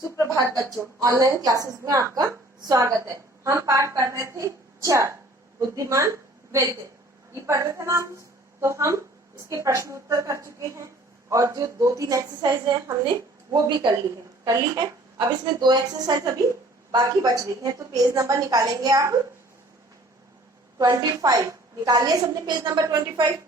सुप्रभात बच्चों, online classes में आपका स्वागत है। हम पाठ पढ़ रहे थे चार, बुद्धिमान वैद्य। ये पढ़ रहे थे ना हम, तो हम इसके प्रश्न उत्तर कर चुके हैं और जो 2-3 एक्सरसाइज है हमने वो भी कर ली है। अब इसमें 2 एक्सरसाइज अभी बाकी बच रही है, तो पेज नंबर निकालेंगे आप 25। निकालिए सबने पेज नंबर 25।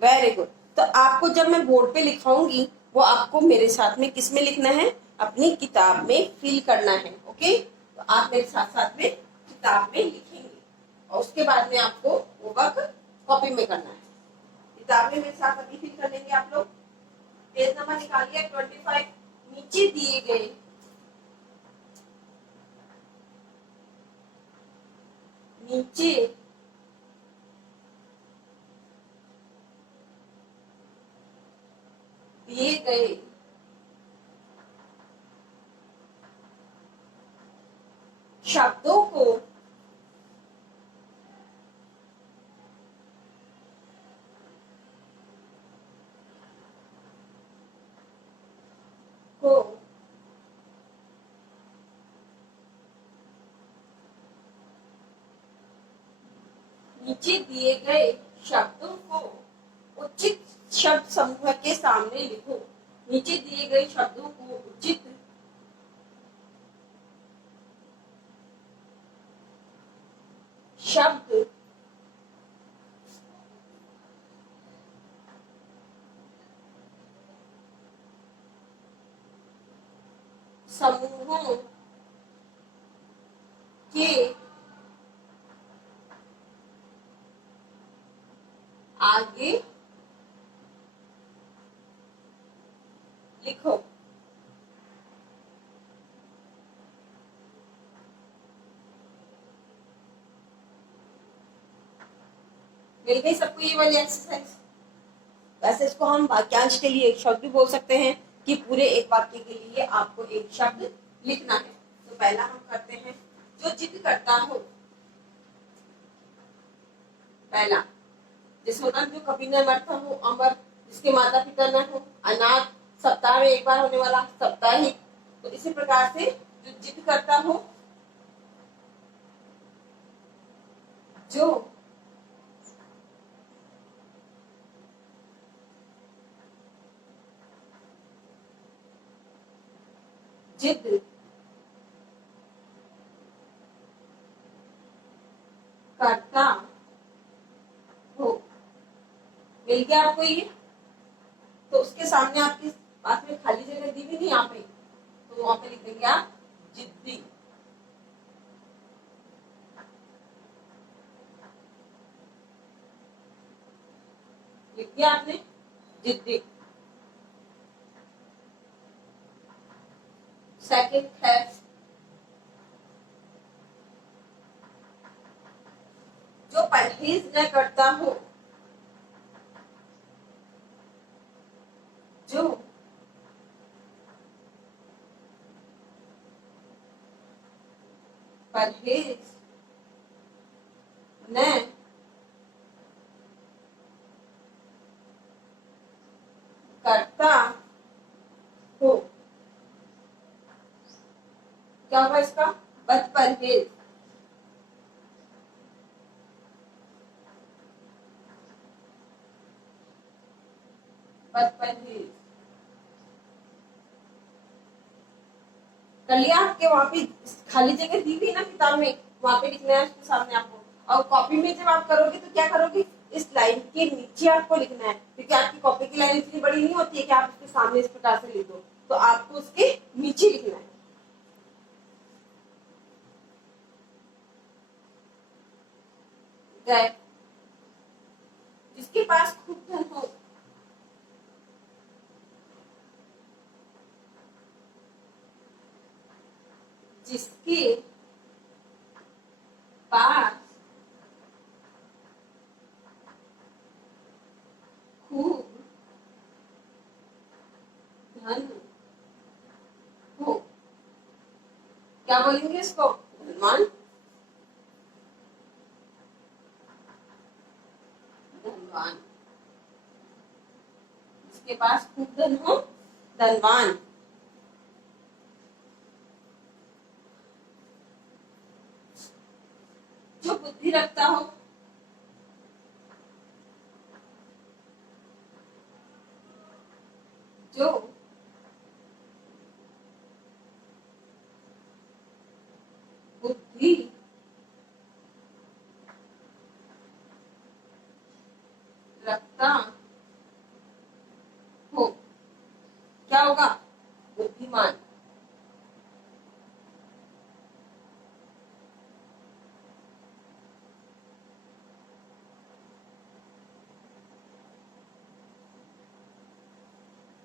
Very good. तो आपको जब मैं बोर्ड पे लिखाऊंगी वो आपको मेरे साथ में किस में लिखना है, अपनी किताब में फिल करना है। ओके, तो आप मेरे साथ साथ में किताब में लिखेंगे और उसके बाद में आपको वो वर्क कॉपी में करना है। किताब में मेरे साथ अभी फिल कर लेंगे आप लोग। पेज नंबर निकालिए 25। नीचे दिए गए शब्दों को नीचे दिए गए शब्दों को उचित शब्द समूह के सामने लिखो। नीचे दिए गए शब्दों को उचित शब्द समूहों के आगे लिखो। मिल गई सबको ये वाली एक्सरसाइज। वैसे इसको हम वाक्यांश के लिए एक शब्द भी बोल सकते हैं कि पूरे एक वाक्य के लिए आपको एक शब्द लिखना है। तो पहला हम करते हैं, जो जिद करता हो। पहला जैसे होता है, जो कभी न मरता हो, अमर, जिसके माता पिता न हो, अनाथ, सप्ताह में एक बार होने वाला, साप्ताहिक। तो इसी प्रकार से जो जिद करता हो, जो जिद करता हो। मिल गया आपको ये? तो उसके सामने आपकी पास में खाली जगह दी भी नहीं यहाँ पे, तो वहां पे लिख देंगे आप जिद्दी। लिख दिया आपने, जिद्दी। सेकंड है, जो परहेज न करता हो। जो परहेज न करता हो। क्या हुआ इसका? बद परहेज। बद परहेज कर लिया आपके। वहां पे खाली जगह दी थी ना किताब में, वहां पे लिखना है उसके सामने आपको। और कॉपी में जब आप करोगे तो क्या करोगे, इस लाइन के नीचे आपको लिखना है, क्योंकि आपकी कॉपी की लाइन इतनी बड़ी नहीं होती है कि आप उसके सामने इस प्रकार से लिख दो, तो आपको उसके नीचे लिखना है। जिसके पास खूब धन हो। जिसके पास खूब धन हो। क्या बोलेंगे इसको? धनवान। धनवान, जिसके पास खूब धन हो, धनवान। बुद्धि रखता हो, जो बुद्धि रखता हो, क्या होगा? बुद्धिमान।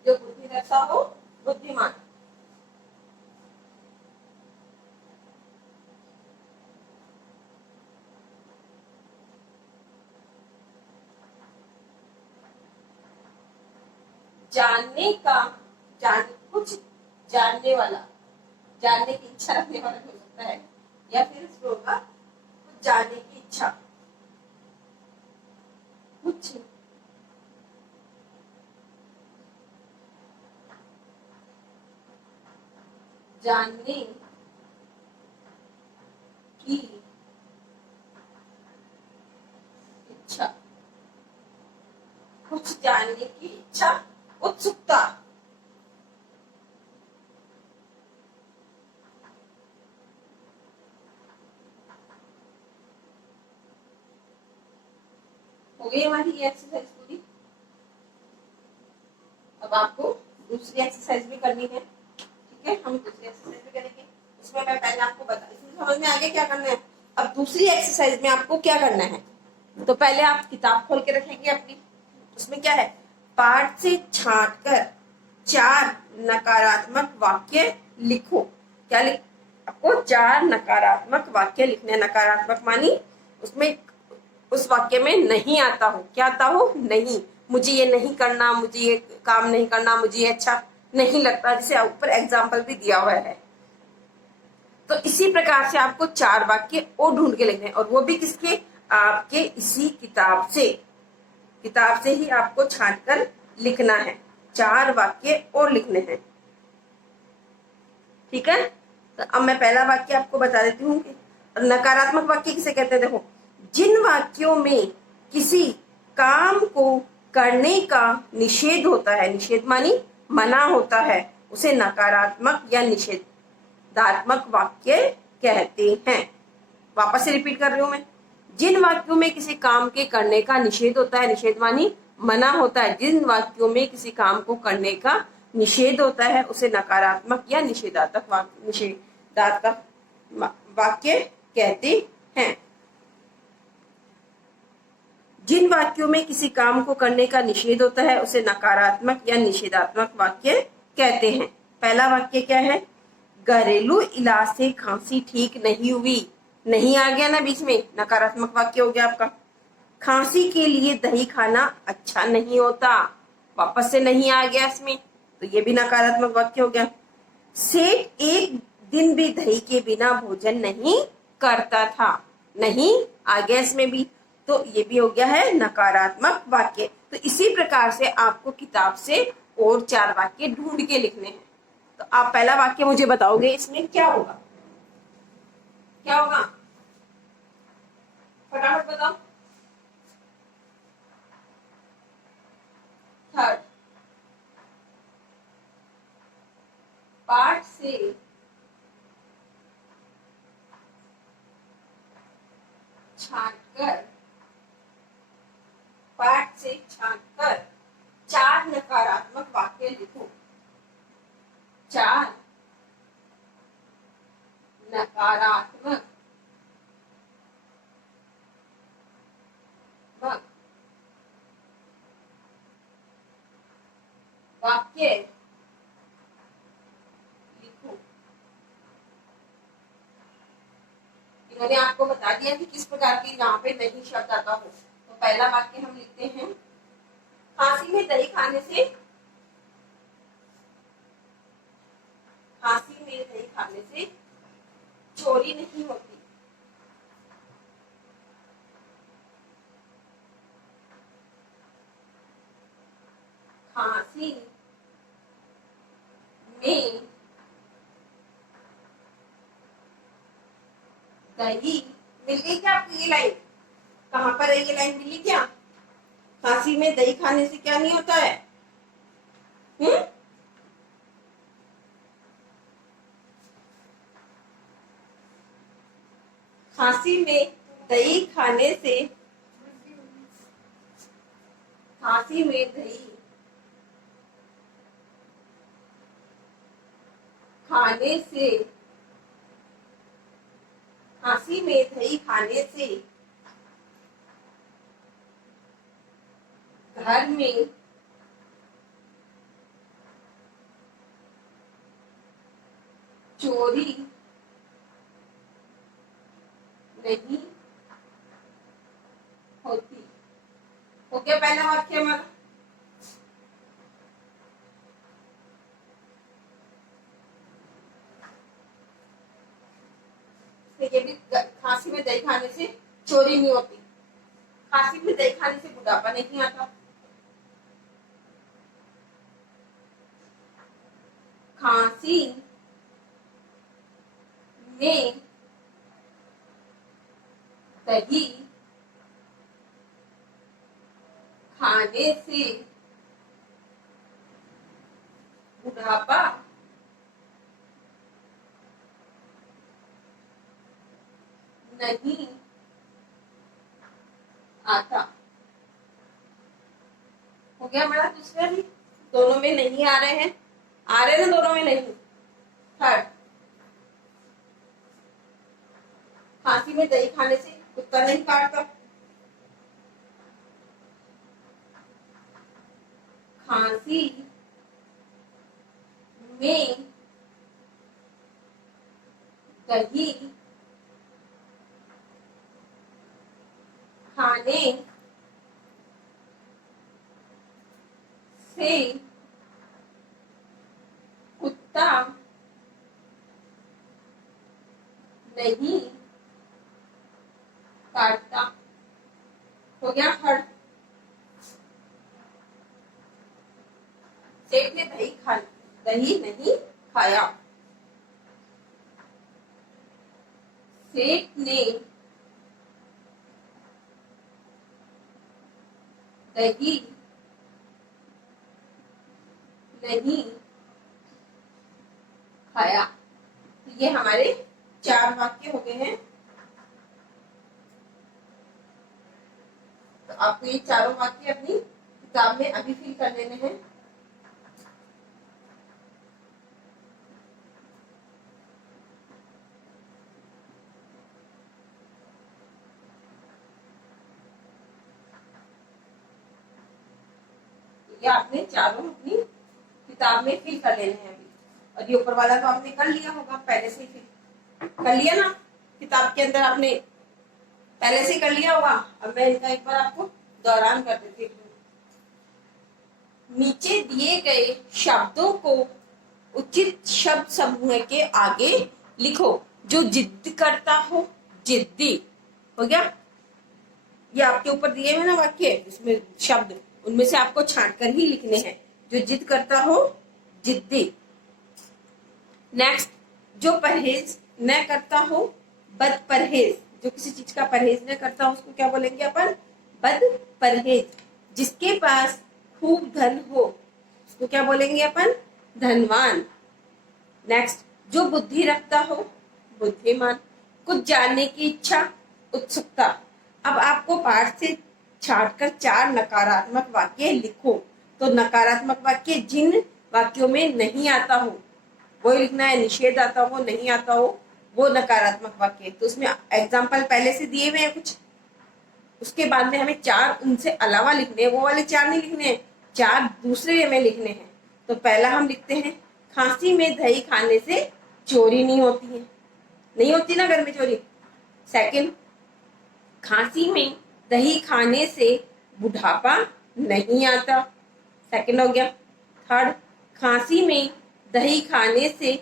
जो बुद्धि रखता हो, बुद्धिमान। जानने का, कुछ जानने वाला, जानने की इच्छा रखने वाला हो सकता है, या फिर इसमें होगा कुछ जानने की इच्छा, कुछ जानने की इच्छा, कुछ जानने की इच्छा, उत्सुकता। हो गई हमारी ये एक्सरसाइज पूरी। अब आपको दूसरी एक्सरसाइज भी करनी है, ठीक है? हम दूसरी एक्सरसाइज भी करेंगे। इसमें मैं पहले आपको बता, इसमें समझ में आ गया क्या करना है? अब दूसरी एक्सरसाइज में आपको क्या करना है? तो पहले आप किताब खोल के रखेंगे अपनी, उसमें क्या है? पाठ से छांटकर 4 नकारात्मक वाक्य लिखो। क्या लिख, आपको 4 नकारात्मक वाक्य लिखने। नकारात्मक मानी उसमें, उस वाक्य में नहीं आता हो। क्या आता हो? नहीं, मुझे ये नहीं करना, मुझे ये काम नहीं करना, मुझे ये अच्छा नहीं लगता, जिसे ऊपर एग्जाम्पल भी दिया हुआ है। तो इसी प्रकार से आपको 4 वाक्य और ढूंढ के लिखने हैं, और वो भी किसके? आपके इसी किताब से ही आपको छांटकर लिखना है। 4 वाक्य और लिखने हैं, ठीक है? तो अब मैं पहला वाक्य आपको बता देती हूँ। नकारात्मक वाक्य किसे कहते हैं? देखो, जिन वाक्यों में किसी काम को करने का निषेध होता है, निषेध मानी मना होता है, उसे नकारात्मक या निषेधात्मक वाक्य कहते हैं। वापस से रिपीट कर रही हूं मैं। जिन वाक्यों में किसी काम के करने का निषेध होता है, निषेध मानी मना होता है, जिन वाक्यों में किसी काम को करने का निषेध होता है, उसे नकारात्मक या निषेधात्मक वाक्य कहते हैं। जिन वाक्यों में किसी काम को करने का निषेध होता है, उसे नकारात्मक या निषेधात्मक वाक्य कहते हैं। पहला वाक्य क्या है? घरेलू इलाज से खांसी ठीक नहीं हुई। नहीं आ गया ना बीच में, नकारात्मक वाक्य हो गया आपका। खांसी के लिए दही खाना अच्छा नहीं होता, वापस से नहीं आ गया इसमें, तो ये भी नकारात्मक वाक्य हो गया। सेठ एक दिन भी दही के बिना भोजन नहीं करता था, नहीं आ गया इसमें भी, तो ये भी हो गया है नकारात्मक वाक्य। तो इसी प्रकार से आपको किताब से और 4 वाक्य ढूंढ के लिखने हैं। तो आप पहला वाक्य मुझे बताओगे, इसमें क्या होगा? क्या होगा? फटाफट बताओ। थर्ड, पाठ से छांटकर, पाठ से छांटकर 4 नकारात्मक वाक्य लिखो। 4 नकारात्मक वाक्य लिखो। इन्होंने आपको बता दिया कि किस प्रकार की यहाँ पे नहीं शब्द आता हो। तो पहला वाक्य हम लिखते हैं, खांसी में दही खाने से, खांसी में दही खाने से चोरी नहीं होती। खांसी में दही मिल गई क्या आपको ये लाइन? कहाँ पर है ये लाइन? मिली क्या? खांसी में दही खाने से क्या नहीं होता है? खांसी में दही खाने से, खांसी में दही खाने से, खांसी में दही खाने से घर में चोरी नहीं होती। हो गया पहला वाक्य हमारा। ये भी खांसी में दही खाने से चोरी नहीं होती। खांसी में दही खाने से बुढ़ापा नहीं आता। खांसी में दही खाने से बुढ़ापा नहीं आता। हो गया हमारा दूसरा भी। दोनों में नहीं आ रहे हैं, आ रहे हैं ना दोनों में नहीं। थर्ड, खांसी में दही खाने से कुत्ता नहीं काटता। खांसी में दही खाने से कुत्ता नहीं काटता। हो गया थर्ड। सेठ ने दही नहीं खाया। सेठ ने दही नहीं खाया। तो ये हमारे 4 वाक्य हो गए हैं। तो आपको ये चारों वाक्य अपनी किताब में अभी फिल कर लेने हैं। ये आपने चारों अपनी किताब में फिल कर लेने हैं अभी। और ये ऊपर वाला तो आपने कर लिया होगा, पहले से ही फिल कर लिया ना किताब के अंदर, आपने पहले से कर लिया होगा। अब मैं इनका एक बार आपको दोहरान कर देती हूँ। नीचे दिए गए शब्दों को उचित शब्द समूह के आगे लिखो। जो जिद करता हो, जिद्दी। हो गया। ये आपके ऊपर दिए हुए ना वाक्य, इसमें शब्द, उनमें से आपको छांट कर ही लिखने हैं। जो जिद करता हो, जिद्दी। नेक्स्ट, जो परहेज न करता हो, बद परहेज। जो किसी चीज का परहेज न करता हो उसको क्या बोलेंगे अपन? बद परहेज। जिसके पास खूब धन हो उसको क्या बोलेंगे अपन? धनवान। नेक्स्ट, जो बुद्धि रखता हो, बुद्धिमान। कुछ जानने की इच्छा, उत्सुकता। अब आपको पाठ से छांटकर 4 नकारात्मक वाक्य लिखो। तो नकारात्मक वाक्य जिन वाक्यों में नहीं आता हो वो लिखना है, निषेध आता हो, नहीं आता हो वो नकारात्मक वाक्य। तो उसमें एग्जाम्पल पहले से दिए हुए हैं कुछ, उसके बाद में हमें 4 उनसे अलावा लिखने हैं। वो वाले 4 नहीं लिखने हैं, 4 दूसरे में लिखने हैं। तो पहला हम लिखते हैं, खांसी में दही खाने से चोरी नहीं होती है। नहीं होती ना घर में चोरी। सेकंड, खांसी में दही खाने से बुढ़ापा नहीं आता। सेकंड हो गया। थर्ड, खांसी में दही खाने से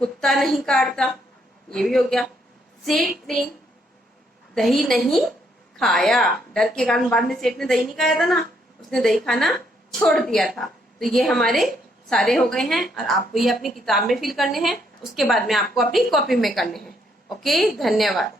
कुत्ता नहीं काटता। ये भी हो गया। सेठ ने दही नहीं खाया, डर के कारण बाद में सेठ ने दही नहीं खाया था ना, उसने दही खाना छोड़ दिया था। तो ये हमारे सारे हो गए हैं और आपको ये अपनी किताब में फिल करने हैं, उसके बाद में आपको अपनी कॉपी में करने हैं। ओके, धन्यवाद।